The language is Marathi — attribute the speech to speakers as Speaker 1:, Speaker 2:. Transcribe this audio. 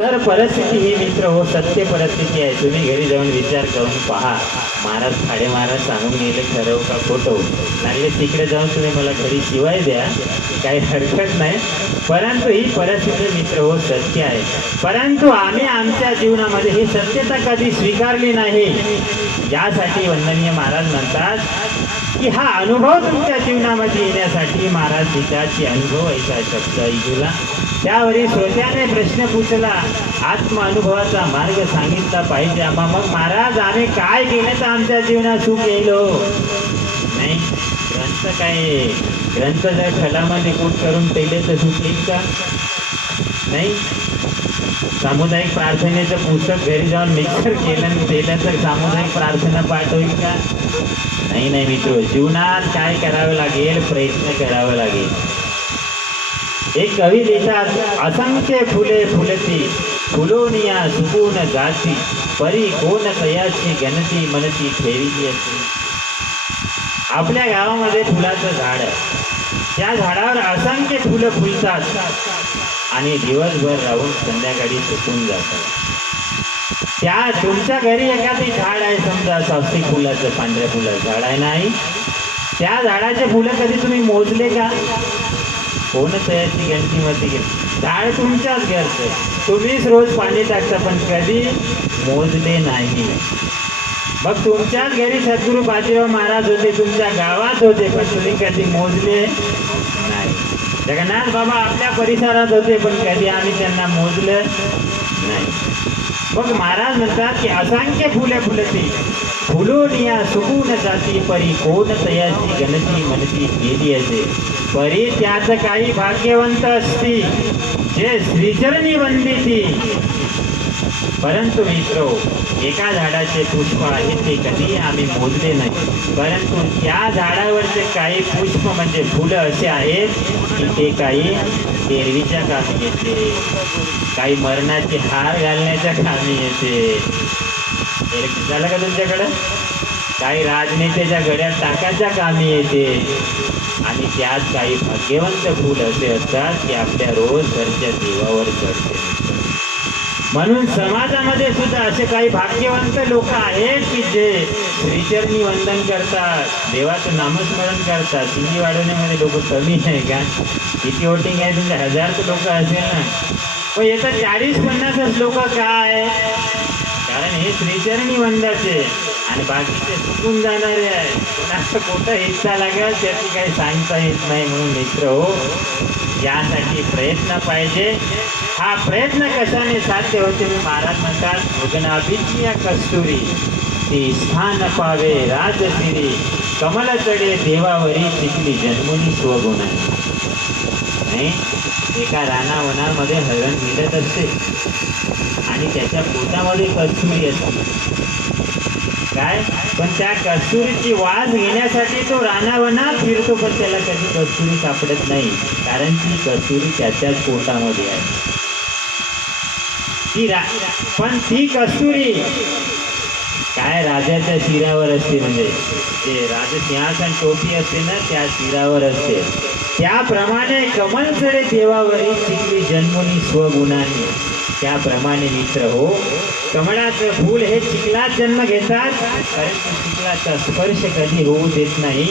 Speaker 1: तर परिस्थिती ही मित्र हो सत्य परिस्थिती आहे. तुम्ही घरी जाऊन विचार करून पहा. महाराज खाडे महाराज सांगून गेले खरं हो का खोटो हो? लागले तिकडे जाऊन तुम्ही मला घरी शिवाय द्या. काही हरकत नाही. परंतु ही परिस्थिती मित्र हो सत्य आहे. परंतु आम्ही आमच्या जीवनामध्ये ही सत्यता कधी स्वीकारली नाही. यासाठी वंदनीय महाराज म्हणतात की हा अनुभव तुमच्या जीवनामध्ये येण्यासाठी महाराज गीताची अनुभव ऐका शब्द ऐकूला त्यावरील श्रोत्याने प्रश्न पूछला आत्म अनुभवाचा मार्ग सांगितला पाहिजे. आम्हा मग महाराज आम्ही काय केलं तर आमच्या जीवनात सुख येईल हो? नाही ग्रंथ काय ग्रंथ जर खलामध्ये कोट करून पेले तर सुख येईल का? नाही? सामुदायिक प्रार्थनेचं पुस्तक घरी जाऊन मिक्सर केलं केलं तर सामुदायिक प्रार्थना पाठ होईल का? नाही नाही मित्र. जीवनात काय करावं लागेल? प्रयत्न करावा लागेल. एक कवी देशात असंख्य फुले फुलती फुलोनिया सुकून जाती परी कोण तयाची गणती मनती ठेविली असते आपल्या गावामध्ये फुलाचं झाड आहे. त्या झाडावर असंख्य फुलं फुलतात. आणि दिवसभर राहून संध्याकाळी सुकून जातात. त्या तुमच्या घरी एखादी झाड आहे समजा स्वस्तिक फुलाचं पांढऱ्या फुलाचं झाड आहे नाही त्या झाडाचे फुलं कधी तुम्ही मोजले का? कोण तयाची गणतीमध्ये गेली झाड तुमच्याच घरचं. तुम्हीच रोज पाणी टाकता पण कधी मोजले नाही. मग तुमच्याच घरी सद्गुरू बाजीराव महाराज होते तुमच्या गावात होते पण तुम्ही कधी मोजले नाही. जगन्नाथ बाबा आपल्या परिसरात होते पण कधी आम्ही त्यांना मोजलं नाही. मग महाराज म्हणतात की असंख्य फुले फुलती फुलोनिया सुकून जाती परी कोण तयाची गणती मनती गेली असे. परी त्याच काही भाग्यवंत असती जे श्रीचरणी ती परंतु मित्र एका झाडाचे पुष्प आहे ते कधी आम्ही मोजले नाही. परंतु त्या झाडावरचे काही पुष्प म्हणजे फुलं असे आहेत की ते काही एरवीच्या कामी येते. काही मरणाचे हार घालण्याच्या कामी येते. झालं का तुमच्याकडं? काही राजनेत्याच्या गड्या टाकायच्या कामी येते. आणि त्यात काही भाग्यवंत फूल असे असतात की आपल्या रोज घरच्या देवावर चढते. म्हणून समाजामध्ये सुद्धा असे काही भाग्यवंत लोक आहेत की जे श्रीचरणी वंदन करतात देवाचं नामस्मरण करतात. सिंधी वाढवण्यामध्ये लोक कमी आहे का? किती वोटिंग आहे? तुमच्या हजार लोक असेल ना. पण येतात चाळीस पन्नासच लोक काय? कारण हे श्रीचरणी वंदाचे. आणि बाकीचे चुकून जाणारे आहे. कोणाचा कुठं हिस्सा लागेल त्याची काही सांगता येत नाही म्हणून मित्र हो. यासाठी प्रयत्न पाहिजे. हा प्रयत्न कशाने साध्य होते मी महाराज म्हणतात भोजनाभिज्ञ कस्तुरी. ती स्थान पावे राजसिरी कमल चढे देवावरी तिथली जन्मुनी स्वगुण. नाही एका रानावनामध्ये हरण मिळत असते. आणि त्याच्या पोटामध्ये कस्तुरी असते. काय? पण त्या कस्तुरीची वास घेण्यासाठी तो रानावनात फिरतो पण त्याला कधी कस्तुरी सापडत नाही. कारण ती कस्तुरी त्याच्याच पोटामध्ये आहे. ती रा पण ती कस्तुरी काय राजाच्या शिरावर असते म्हणजे. जे राजसिंहासन टोपी असते ना त्या शिरावर असते. त्याप्रमाणे कमल चढे देवावरी चिकली जन्मनी स्वगुणांनी. त्याप्रमाणे मित्र हो कमळाचं फूल हे चिखलात जन्म घेतात परंतु चिखलाचा स्पर्श कधी होऊ देत नाही.